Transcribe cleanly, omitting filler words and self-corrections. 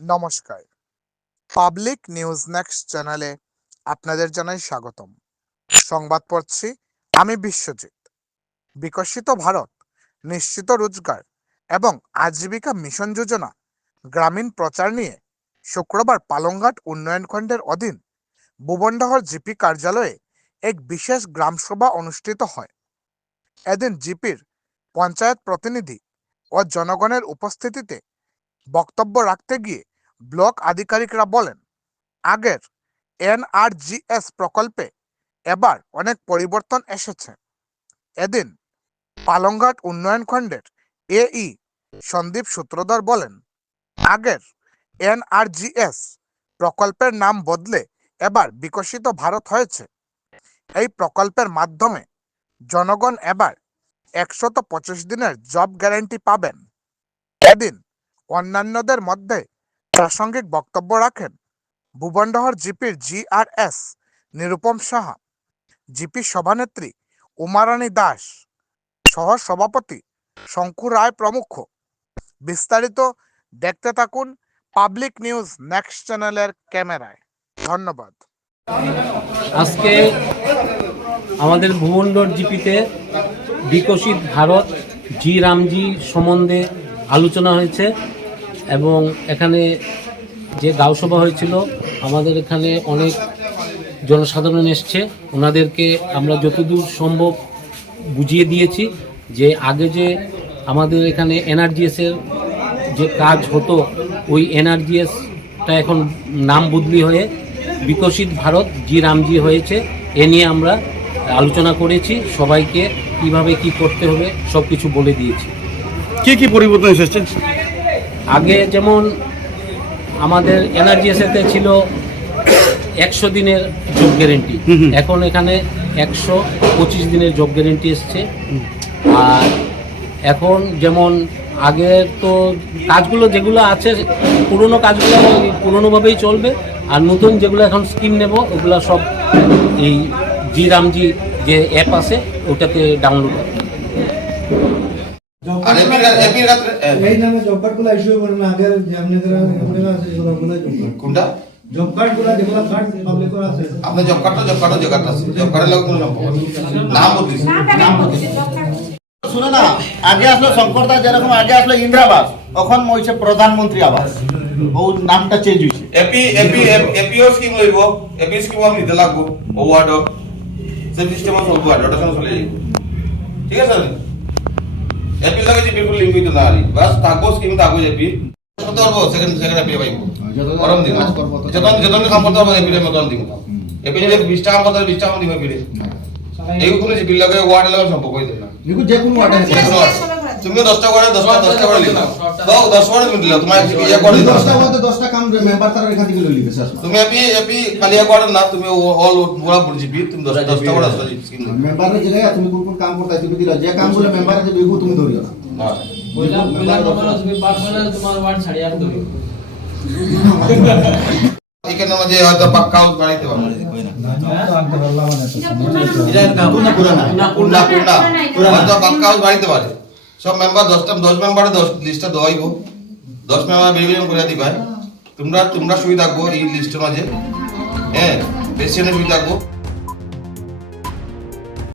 নমস্কার। Public news next চ্যানেলে আপনাদের জানাই স্বাগতম। সংবাদ পড়ছি আমি বিশ্বজিৎ। বিকশিত ভারত, নিশ্চিত রোজগার এবং আজীবিকা মিশন যোজনা গ্রামীণ প্রচার নিয়ে শুক্রবার পালংঘাট উন্নয়ন খণ্ডের অধীন ভুবনডাহর জিপি কার্যালয়ে এক বিশেষ গ্রামসভা অনুষ্ঠিত হয়। এদিন জিপির পঞ্চায়েত প্রতিনিধি ও জনগণের উপস্থিতিতে বক্তব্য রাখতে গিয়ে ব্লক আধিকারিকরা বলেন, আগের এনআরজিএস প্রকল্পে এবার অনেক পরিবর্তন এসেছে। এদিন পালংঘাট উন্নয়ন খণ্ডের এই সন্দীপ সূত্রধর বলেন, আগের এনআরজিএস প্রকল্পের নাম বদলে এবার বিকশিত ভারত হয়েছে। এই প্রকল্পের মাধ্যমে জনগণ এবার 125 দিনের জব গ্যারান্টি পাবেন। এদিন অন্যান্যদের মধ্যে প্রাসঙ্গিক বক্তব্য রাখেন ভুবনডাহর জিপির জিআরএস নিরুপম সাহা, জিপি সভানেত্রী উমারানী দাস, সহ সভাপতি শঙ্কু রায় প্রমুখ। বিস্তারিত দেখতে থাকুন পাবলিক নিউজ নেক্সট চ্যানেলের ক্যামেরায়। ধন্যবাদ। আজকে আমাদের ভুবনডাহর জিপিতে বিকশিত ভারত জি রামজি সম্বন্ধে আলোচনা হয়েছে এবং এখানে যে গাঁওসভা হয়েছিল আমাদের এখানে অনেক জনসাধারণ এসছে। ওনাদেরকে আমরা যতদূর সম্ভব বুঝিয়ে দিয়েছি যে আগে যে আমাদের এখানে এনআরজিএসের যে কাজ হতো ওই এনআরজিএসটা এখন নাম বদলি হয়ে বিকশিত ভারত জি রামজি হয়েছে। এ নিয়ে আমরা আলোচনা করেছি, সবাইকে কিভাবে কি করতে হবে সব কিছু বলে দিয়েছি। কি পরিবর্তন এসেছে? আগে যেমন আমাদের এনআরজিএসেতে ছিল 100 দিনের জব গ্যারেন্টি, এখন এখানে 125 দিনের জব গ্যারেন্টি এসছে। আর এখন যেমন আগে তো কাজগুলো যেগুলো আছে পুরনো কাজগুলো পুরনোভাবেই চলবে, আর নতুন যেগুলো এখন স্কিম নেব ওগুলো সব এই জি রামজি যে অ্যাপ আছে ওটাতে ডাউনলোড হবে। এই নামে জব কার্ডগুলো ইস্যু করে না, আগের জামনগর এগুলো আছে এগুলো কোনটা জব কার্ডগুলো যেগুলো কার্ড পাবলিক করা আছে আপনার জব কার্ড আছে জব কার্ডের লোক কোনো নাম বদলিস শুনে না, আগে আসলো শঙ্করদা, যেরকম আগে আসলো ইন্দিরাবাস, এখন হইছে প্রধানমন্ত্রী আবাস, ও নামটা চেঞ্জ হইছে। এপিও স্কিম লইব, এপি স্কিম আপনি দিতে লাগবো ও ওয়ার্ড সেম সিস্টেম চলবো, রোটেশন চলে যাবে। ঠিক আছে, এপি লাগে যে বিলকুল লিঙ্ক হইতো না, বাস থাকবো স্কিম থাকবো এপি কত করবো, সেকেন্ড এপি পাইব গরম দিন যতন কাম করতে হবে এপি মতন দিন। এপি যদি 20 টাকা করতে 20 টাকা দিব এপি এই কোনো যে বিল লাগে ওয়ার্ড লাগে সম্ভব হইতো না। দেখো যে কোন ওয়ার্ডে তুমি 10টা করে 10টা করে লিখো, তো 10 করে তুমি দিলা, তোমার ইয়া করে 10টা মধ্যে 10টা কাম মেম্বার তার এখান থেকে লই লিখে স্যার। তুমি এপি কালিয়া করে না, তুমি অল পুরা বুঝিবি, তুমি 10টা করে স্কিম মেম্বারের জায়গায় তুমি কোন কাম করতে তুমি দিলা, যে কামগুলো মেম্বারে যে বিগু তুমি ধরিও না। হ্যাঁ পয়লা নম্বর তুমি পাস করলে তোমার ওয়ার্ড ছাড়িয়ে আর ধরিও। এখানে মাঝে হয়তো পাক্কা হাউস বানাইতে পারবে না, হয়তো পাক্কা হাউস বানাইতে পারে। সব মেম্বার 10 মেম্বারে 10 লিস্টটা দেওয়াইব, 10 মেম্বার ভেরিফিকেশন করে দিবা। তোমরা শুই থাকবো এই লিস্টের মাঝে, হ্যাঁ বেশি শুই থাকবো।